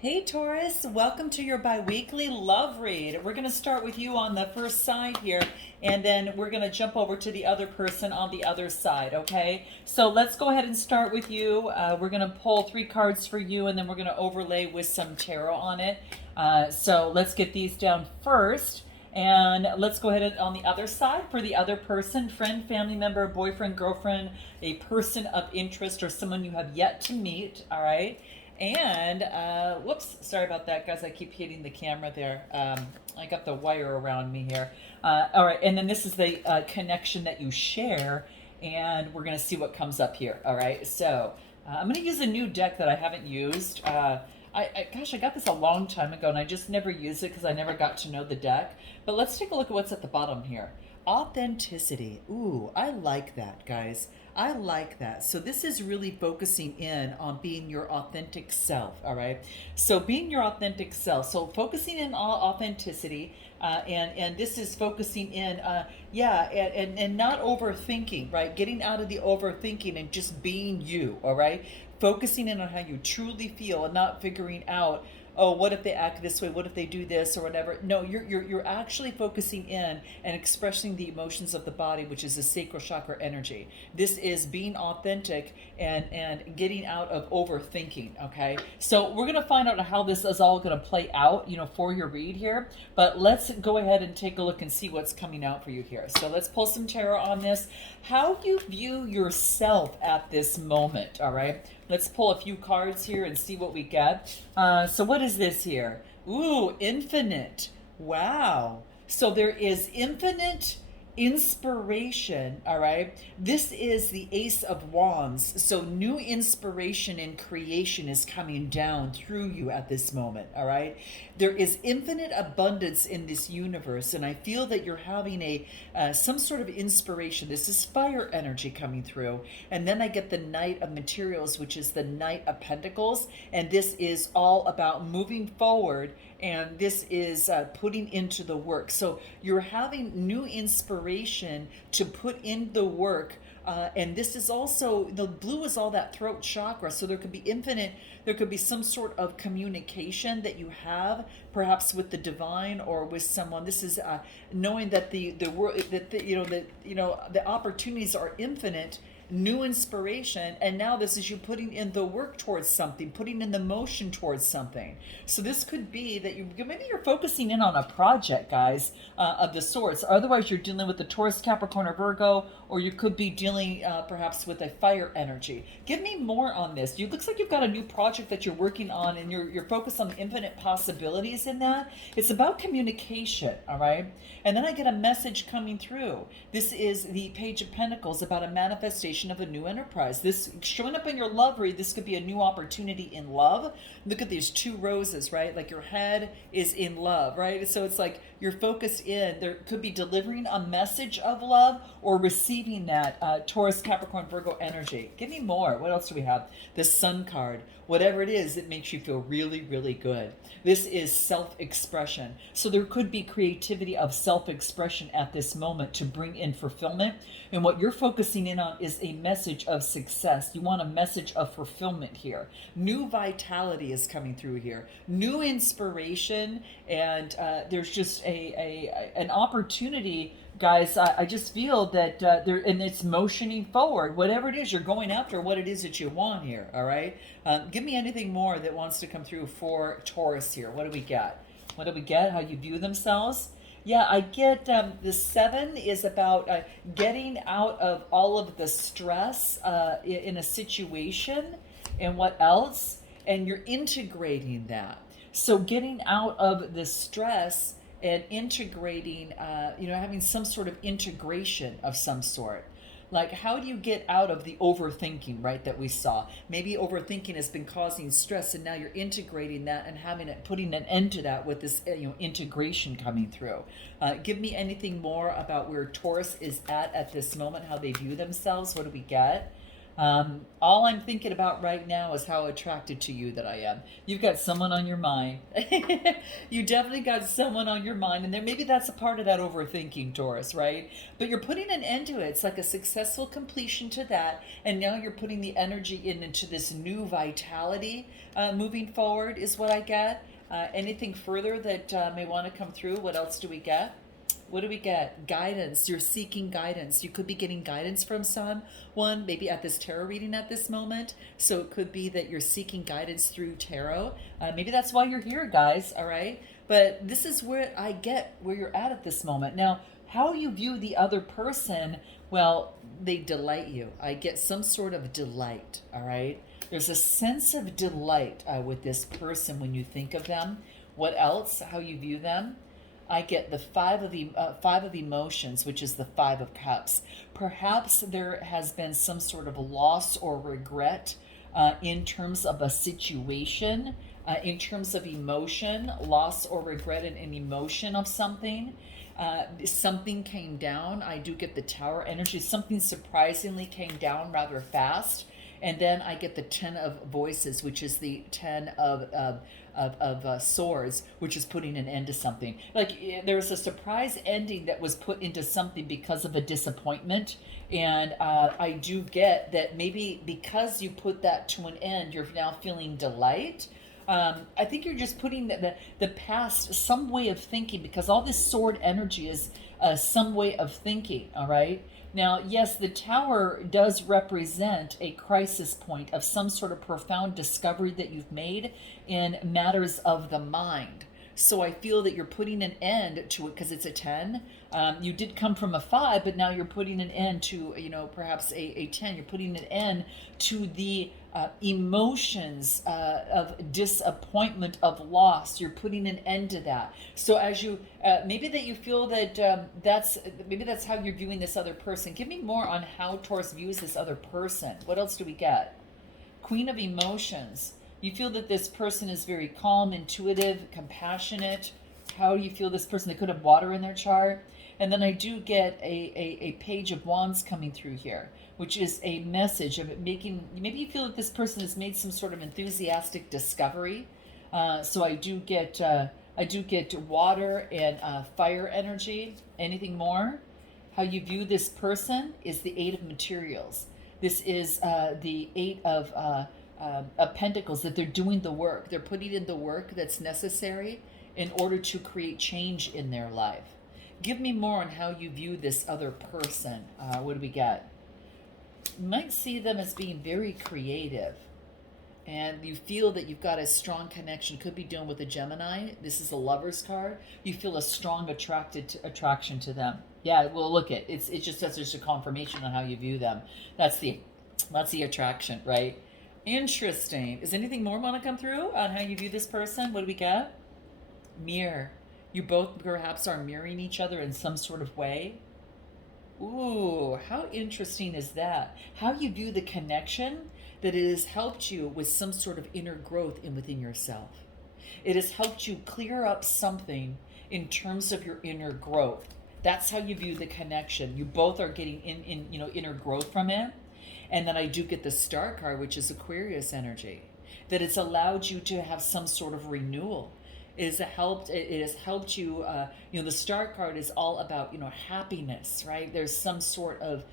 Hey Taurus, welcome to your bi-weekly love read. We're going to start with you on the first side here, and then we're going to jump over to the other person on the other side, okay? So let's go ahead and start with you. We're going to pull 3 cards for you, and then we're going to overlay with some tarot on it. So let's get these down first. And let's go ahead and on the other side for the other person, friend, family member, boyfriend, girlfriend, a person of interest, or someone you have yet to meet, all right? And whoops, sorry about that, guys. I keep hitting the camera there. I got the wire around me here. All right, and then this is the connection that you share, and we're going to see what comes up here. All right, so I'm going to use a new deck that I haven't used. Gosh, I got this a long time ago, and I just never used it because I never got to know the deck. But let's take a look at what's at the bottom here. Authenticity. Ooh, I like that, guys. I like that. So this is really focusing in on being your authentic self, all right? So being your authentic self. So focusing in on authenticity, and this is focusing in, and not overthinking, right? Getting out of the overthinking and just being you, all right? Focusing in on how you truly feel and not figuring out, oh, what if they act this way? What if they do this or whatever? No, you're actually focusing in and expressing the emotions of the body, which is the sacral chakra energy. This is being authentic and getting out of overthinking. Okay, so we're gonna find out how this is all gonna play out, for your read here. But let's go ahead and take a look and see what's coming out for you here. So let's pull some tarot on this. How you view yourself at this moment. All right. Let's pull a few cards here and see what we get. So what is this here? Ooh, infinite. Wow. So there is infinite inspiration, all right? This is the Ace of Wands. So new inspiration and creation is coming down through you at this moment, all right? There is infinite abundance in this universe, and I feel that you're having some sort of inspiration. This is fire energy coming through. And then I get the Knight of Materials, which is the Knight of Pentacles, and this is all about moving forward, and this is putting into the work. So you're having new inspiration to put in the work. And this is also, the blue is all that throat chakra. So there could be there could be some sort of communication that you have, perhaps with the divine or with someone. This is knowing that the world, the opportunities are infinite, new inspiration, and now this is you putting in the work towards something, putting in the motion towards something. So this could be that maybe you're focusing in on a project, guys, of the sorts. Otherwise, you're dealing with the Taurus, Capricorn, or Virgo, or you could be dealing perhaps with a fire energy. Give me more on this. It looks like you've got a new project that you're working on, and you're focused on the infinite possibilities in that. It's about communication, all right? And then I get a message coming through. This is the Page of Pentacles, about a manifestation of a new enterprise. This showing up in your love read, this could be a new opportunity in love. Look at these 2 roses, right? Like your head is in love, right? So it's like you're focused in. There could be delivering a message of love or receiving that Taurus, Capricorn, Virgo energy. Give me more. What else do we have? The Sun card. Whatever it is, it makes you feel really, really good. This is self-expression. So there could be creativity of self-expression at this moment to bring in fulfillment. And what you're focusing in on is a message of success. You want a message of fulfillment here. New vitality is coming through here. New inspiration, and there's just an opportunity, guys. I just feel that and it's motioning forward. Whatever it is, you're going after what it is that you want here. All right. Give me anything more that wants to come through for Taurus here. What do we get? What do we get? How you view themselves? Yeah, I get the 7 is about getting out of all of the stress in a situation, and what else? And you're integrating that. So getting out of the stress and integrating, having some sort of integration of some sort. Like, how do you get out of the overthinking, right, that we saw? Maybe overthinking has been causing stress, and now you're integrating that and putting an end to that with this, integration coming through. Give me anything more about where Taurus is at this moment, how they view themselves. What do we get? All I'm thinking about right now is how attracted to you that I am. You've got someone on your mind. You definitely got someone on your mind, and then maybe that's a part of that overthinking, Taurus, right? But you're putting an end to it. It's like a successful completion to that, and now you're putting the energy into this new vitality moving forward, is what I get. Anything further that may want to come through? What else do we get? What do we get? Guidance. You're seeking guidance. You could be getting guidance from someone, maybe at this tarot reading at this moment. So it could be that you're seeking guidance through tarot. Maybe that's why you're here, guys. All right. But this is where I get where you're at this moment. Now, how you view the other person, well, they delight you. I get some sort of delight. All right. There's a sense of delight with this person when you think of them. What else? How you view them? I get the five of emotions, which is the Five of Cups. Perhaps there has been some sort of loss or regret in terms of a situation, in terms of emotion, loss or regret in an emotion of something. Something came down. I do get the Tower energy. Something surprisingly came down rather fast. And then I get the Ten of Voices, which is the Ten of Swords, which is putting an end to something. Like there's a surprise ending that was put into something because of a disappointment. And I do get that maybe because you put that to an end, you're now feeling delight. I think you're just putting the past, some way of thinking, because all this sword energy is some way of thinking, all right? Now, yes, the Tower does represent a crisis point of some sort of profound discovery that you've made in matters of the mind. So I feel that you're putting an end to it because it's a 10. You did come from a 5, but now you're putting an end to, perhaps a 10. You're putting an end to the emotions of disappointment, of loss. You're putting an end to that. So as you, maybe that you feel that maybe that's how you're viewing this other person. Give me more on how Taurus views this other person. What else do we get? Queen of Emotions. You feel that this person is very calm, intuitive, compassionate. How do you feel this person? They could have water in their chart. And then I do get a Page of Wands coming through here, which is a message of it making, maybe you feel that this person has made some sort of enthusiastic discovery. So I do get water and fire energy. Anything more? How you view this person is the Eight of Materials. This is the Eight of Pentacles, that they're doing the work. They're putting in the work that's necessary in order to create change in their life. Give me more on how you view this other person. What do we get? You might see them as being very creative, and you feel that you've got a strong connection. Could be dealing with a Gemini. This is a Lover's card. You feel a strong attraction to them. Yeah, well, look it. It's just that's just a confirmation on how you view them. That's the attraction, right? Interesting. Is anything more want to come through on how you view this person? What do we get? Mirror. You both perhaps are mirroring each other in some sort of way. Ooh, how interesting is that? How you view the connection, that it has helped you with some sort of inner growth within yourself. It has helped you clear up something in terms of your inner growth. That's how you view the connection. You both are getting inner growth from it. And then I do get the Star card, which is Aquarius energy, that it's allowed you to have some sort of renewal. It has helped you, the Star card is all about, happiness, right? There's some sort of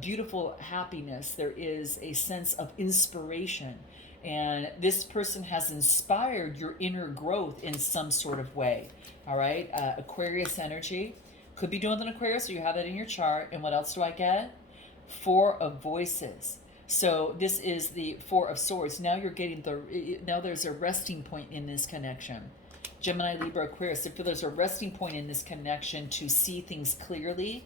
beautiful happiness. There is a sense of inspiration. And this person has inspired your inner growth in some sort of way, all right? Aquarius energy. Could be doing an Aquarius, so you have that in your chart. And what else do I get? Four of Voices. So this is the Four of Swords. Now you're getting now there's a resting point in this connection. Gemini, Libra, Aquarius. So there's a resting point in this connection to see things clearly.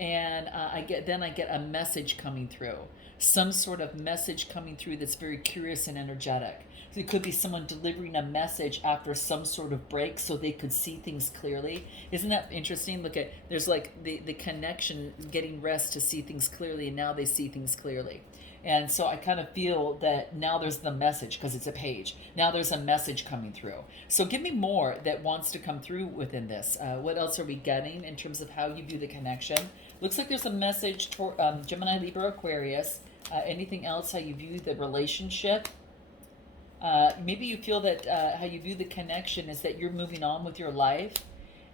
And I get a message coming through. Some sort of message coming through that's very curious and energetic. So it could be someone delivering a message after some sort of break so they could see things clearly. Isn't that interesting? Look at, there's like the connection, getting rest to see things clearly, and now they see things clearly. And so I kind of feel that now there's the message, because it's a page. Now there's a message coming through. So give me more that wants to come through within this. What else are we getting in terms of how you view the connection? Looks like there's a message for Gemini, Libra, Aquarius. Anything else, how you view the relationship? Maybe you feel that how you view the connection is that you're moving on with your life,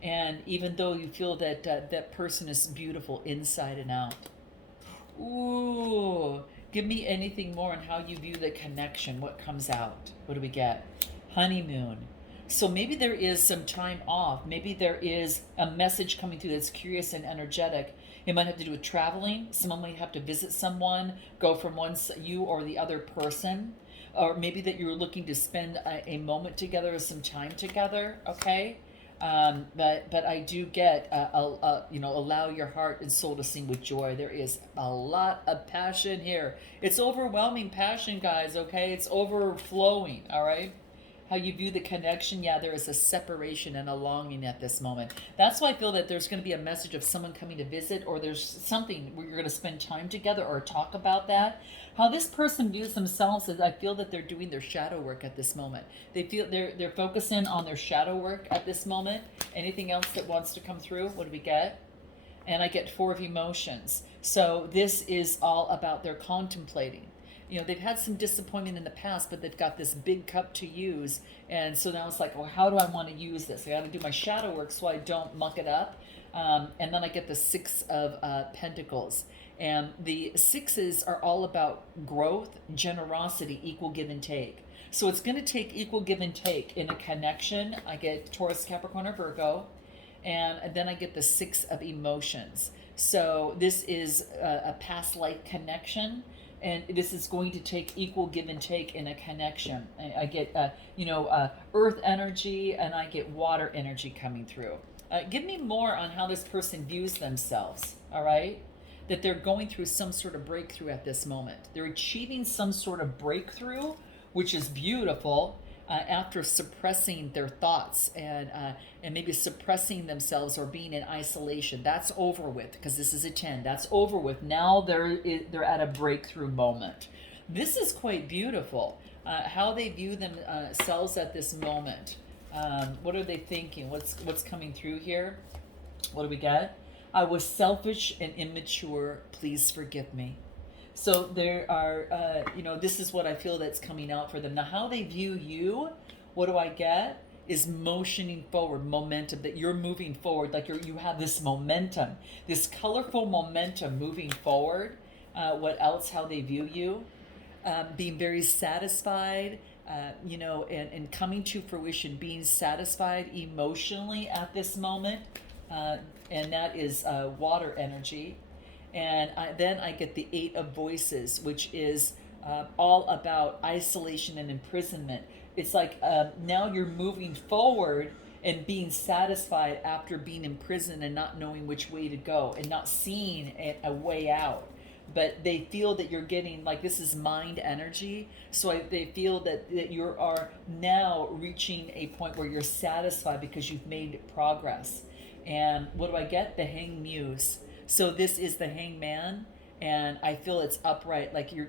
and even though you feel that that person is beautiful inside and out. Ooh, give me anything more on how you view the connection. What comes out? What do we get? Honeymoon. So maybe there is some time off. Maybe there is a message coming through that's curious and energetic. It might have to do with traveling. Someone might have to visit someone, go from you or the other person. Or maybe that you're looking to spend a moment together or some time together, okay? But I do get, allow your heart and soul to sing with joy. There is a lot of passion here. It's overwhelming passion, guys, okay? It's overflowing, all right? How you view the connection, yeah, there is a separation and a longing at this moment. That's why I feel that there's going to be a message of someone coming to visit, or there's something where you're going to spend time together or talk about that. How this person views themselves is, I feel that they're doing their shadow work at this moment. They feel they're focusing on their shadow work at this moment. Anything else that wants to come through? What do we get? And I get 4 of emotions. So this is all about their contemplating. You know, they've had some disappointment in the past, but they've got this big cup to use. And so now it's like, well, how do I want to use this? I got to do my shadow work so I don't muck it up. And then I get the 6 of Pentacles. And the 6s are all about growth, generosity, equal give and take. So it's going to take equal give and take in a connection. I get Taurus, Capricorn, or Virgo. And then I get the 6 of emotions. So this is a past life connection. And this is going to take equal give and take in a connection. I get, earth energy, and I get water energy coming through. Give me more on how this person views themselves, all right? That they're going through some sort of breakthrough at this moment. They're achieving some sort of breakthrough, which is beautiful, after suppressing their thoughts and maybe suppressing themselves or being in isolation. That's over with, because this is a 10. That's over with. Now they're at a breakthrough moment. This is quite beautiful. How they view themselves at this moment. What are they thinking? What's coming through here? What do we get? I was selfish and immature. Please forgive me. So there are, this is what I feel that's coming out for them. Now, how they view you, what do I get? Is motioning forward, momentum, that you're moving forward, like you have this momentum, this colorful momentum moving forward. What else? How they view you? Being very satisfied, and coming to fruition, being satisfied emotionally at this moment. And that is water energy. And then I get the 8 of voices, which is all about isolation and imprisonment. It's like now you're moving forward and being satisfied after being imprisoned and not knowing which way to go and not seeing a way out. But they feel that you're getting, like, this is mind energy. So they feel that you are now reaching a point where you're satisfied because you've made progress. And what do I get? The Hanged Muse. So this is the Hangman, and I feel it's upright, like you're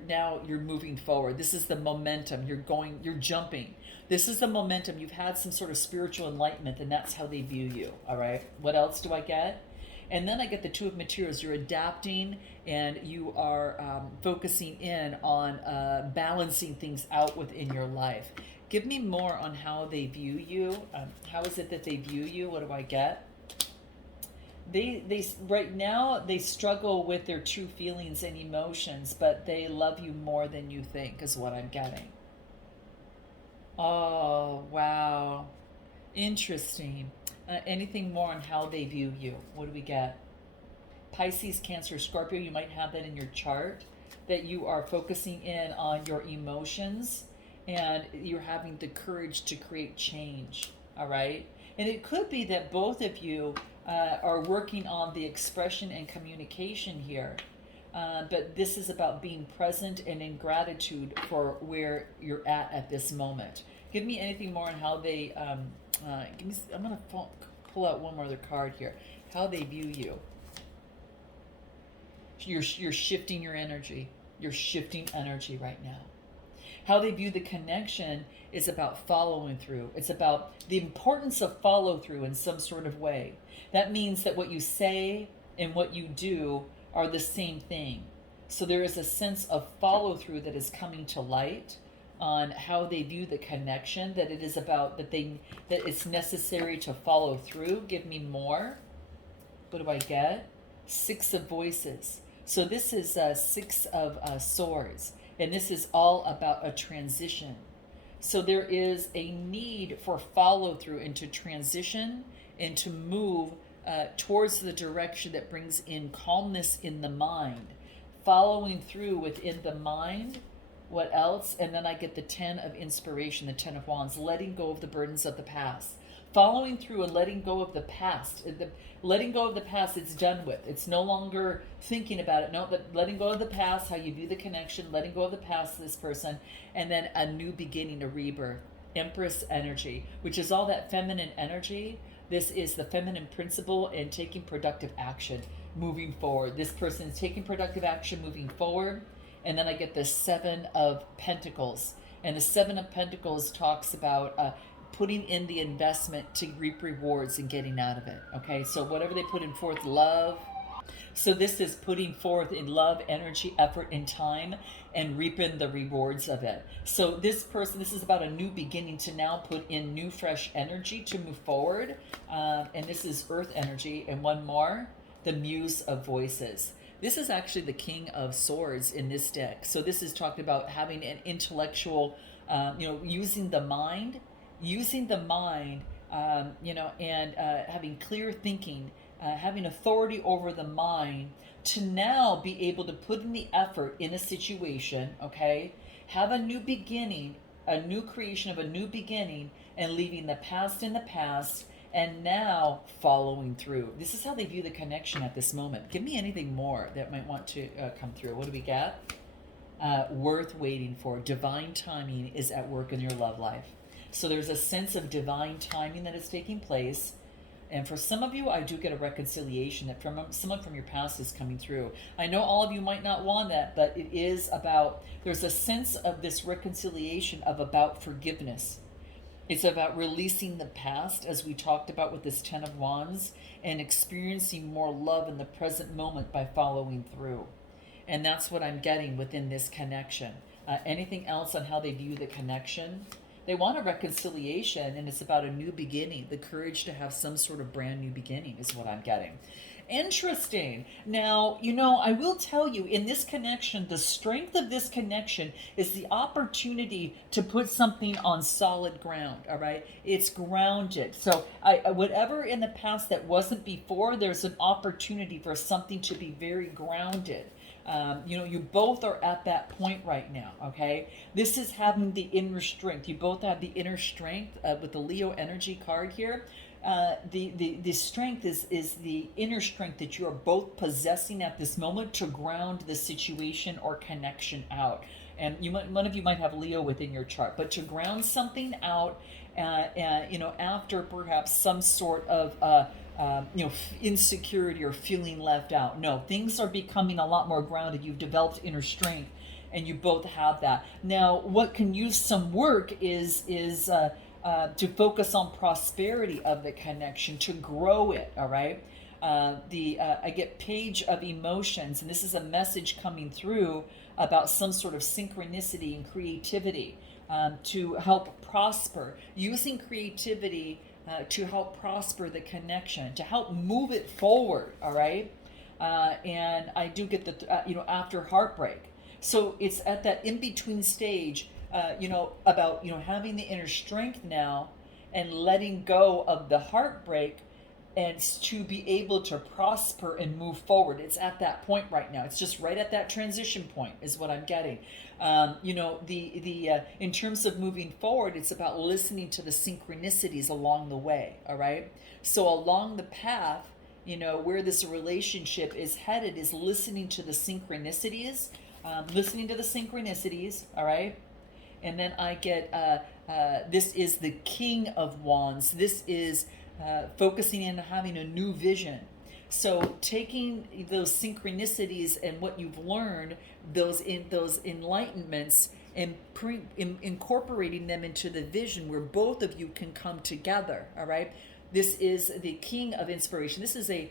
moving forward. This is the momentum. You're jumping. This is the momentum. You've had some sort of spiritual enlightenment, and that's how they view you. All right. What else do I get? And then I get the 2 of materials. You're adapting, and you are focusing in on balancing things out within your life. Give me more on how they view you. How is it that they view you? What do I get? They right now they struggle with their true feelings and emotions, but they love you more than you think, is what I'm getting. Oh, wow. Interesting. Anything more on how they view you? What do we get? Pisces, Cancer, Scorpio, you might have that in your chart, that you are focusing in on your emotions and you're having the courage to create change, all right? And it could be that both of you are working on the expression and communication here. But this is about being present and in gratitude for where you're at this moment. Give me anything more on how they, I'm going to pull out one more other card here. How they view you. You're shifting your energy. You're shifting energy right now. How they view the connection is about following through. It's about the importance of follow through in some sort of way. That means that what you say and what you do are the same thing. So there is a sense of follow through that is coming to light on how they view the connection, that it is about that it's necessary to follow through. Give me more. What do I get? Six of voices. So this is six of swords, and this is all about a transition. So there is a need for follow through and to transition and to move towards the direction that brings in calmness in the mind. Following through within the mind. What else? And then I get the 10 of inspiration, the 10 of wands, letting go of the burdens of the past. Following through and letting go of the past. Letting go of the past, it's done with. It's no longer thinking about it. No, but letting go of the past, how you view the connection, letting go of the past, this person, and then a new beginning, a rebirth. Empress energy, which is all that feminine energy. This is the feminine principle in taking productive action, moving forward. This person is taking productive action, moving forward. And then I get the 7 of Pentacles. And the 7 of Pentacles talks about putting in the investment to reap rewards and getting out of it. Okay, so whatever they put in forth, love. So this is putting forth in love, energy, effort, and time, and reaping the rewards of it. So this person, this is about a new beginning to now put in new, fresh energy to move forward. And this is earth energy. And one more, the Muse of Voices. This is actually the King of Swords in this deck. So this is talking about having an intellectual, using the mind, and having clear thinking, having authority over the mind to now be able to put in the effort in a situation, okay? Have a new beginning, a new creation of a new beginning, and leaving the past in the past, and now following through. This is how they view the connection at this moment. Give me anything more that might want to come through. What do we got? Worth waiting for. Divine timing is at work in your love life. So there's a sense of divine timing that is taking place. And for some of you, I do get a reconciliation that from someone from your past is coming through. I know all of you might not want that, but it is about, there's a sense of this reconciliation of about forgiveness. It's about releasing the past, as we talked about with this 10 of Wands, and experiencing more love in the present moment by following through. And that's what I'm getting within this connection. Anything else on how they view the connection? They want a reconciliation, and it's about a new beginning. The courage to have some sort of brand new beginning is what I'm getting. Interesting. Now, I will tell you, in this connection, the strength of this connection is the opportunity to put something on solid ground, all right? It's grounded. So whatever in the past that wasn't before, there's an opportunity for something to be very grounded. You both are at that point right now, okay? This is having the inner strength. You both have the inner strength with the Leo energy card here. The strength is the inner strength that you are both possessing at this moment to ground the situation or connection out. And one of you might have Leo within your chart, but to ground something out, after perhaps some sort of insecurity or feeling left out. No, things are becoming a lot more grounded. You've developed inner strength, and you both have that. Now, what can use some work is to focus on prosperity of the connection, to grow it, all right? I get Page of Emotions, and this is a message coming through about some sort of synchronicity and creativity to help prosper. Using creativity to help prosper the connection, to help move it forward, all right? And I do get the, after heartbreak. So it's at that in-between stage, about, having the inner strength now and letting go of the heartbreak and to be able to prosper and move forward. It's at that point right now. It's just right at that transition point is what I'm getting. In terms of moving forward, it's about listening to the synchronicities along the way, all right? So along the path, where this relationship is headed is listening to the synchronicities, all right? And then I get, this is the King of Wands. This is focusing in having a new vision. So taking those synchronicities and what you've learned, those enlightenments, and incorporating them into the vision where both of you can come together, all right? This is the King of Inspiration. This is a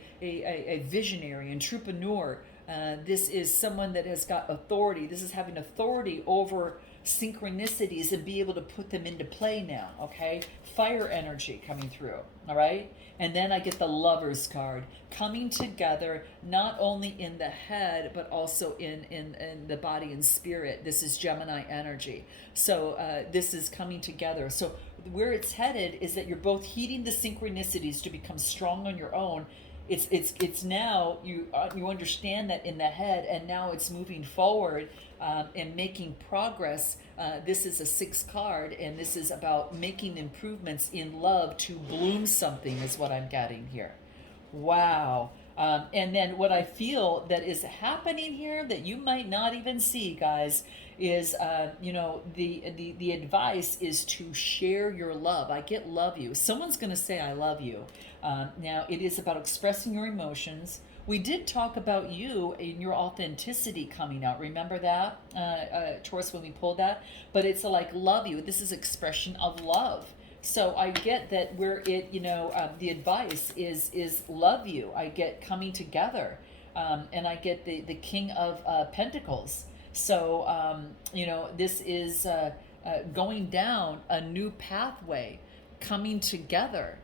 visionary, entrepreneur, This is someone that has got authority. This is having authority over synchronicities and be able to put them into play now, okay? Fire energy coming through, all right? And then I get the Lovers card, coming together not only in the head, but also in the body and spirit. This is Gemini energy. So this is coming together. So where it's headed is that you're both heeding the synchronicities to become strong on your own. It's now you understand that in the head, and now it's moving forward and making progress. This is a 6 card, and this is about making improvements in love to bloom something, is what I'm getting here. Wow. And then what I feel that is happening here that you might not even see, guys, is the advice is to share your love. I get love you. Someone's going to say I love you. Now it is about expressing your emotions. We did talk about you and your authenticity coming out. Remember that, Taurus, when we pulled that? But it's like love you. This is expression of love. So I get that where it, the advice is love you. I get coming together, and I get the King of Pentacles. So, this is going down a new pathway, coming together.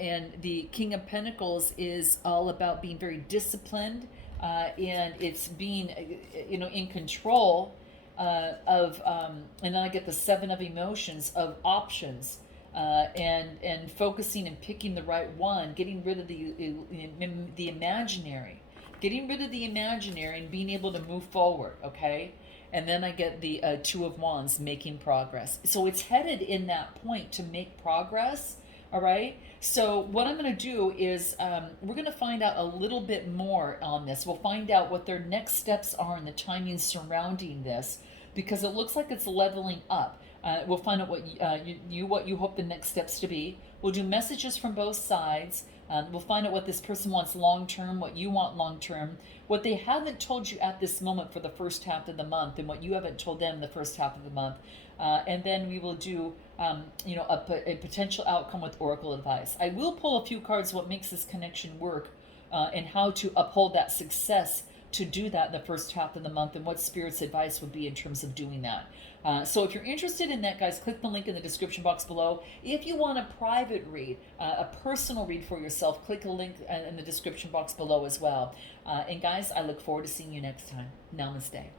And the King of Pentacles is all about being very disciplined, and it's being, in control of, and then I get the 7 of emotions, of options. And focusing and picking the right one, getting rid of the imaginary, and being able to move forward, okay? And then I get the 2 of Wands, making progress. So it's headed in that point to make progress, all right? So what I'm going to do is we're going to find out a little bit more on this. We'll find out what their next steps are and the timing surrounding this, because it looks like it's leveling up. We'll find out what you hope the next steps to be. We'll do messages from both sides. We'll find out what this person wants long term, what you want long term, what they haven't told you at this moment for the first half of the month, and what you haven't told them the first half of the month. And then we will do a potential outcome with oracle advice. I will pull a few cards what makes this connection work, and how to uphold that success to do that in the first half of the month, and what Spirit's advice would be in terms of doing that. So if you're interested in that, guys, click the link in the description box below. If you want a private read, a personal read for yourself, click a link in the description box below as well. And guys, I look forward to seeing you next time. Namaste.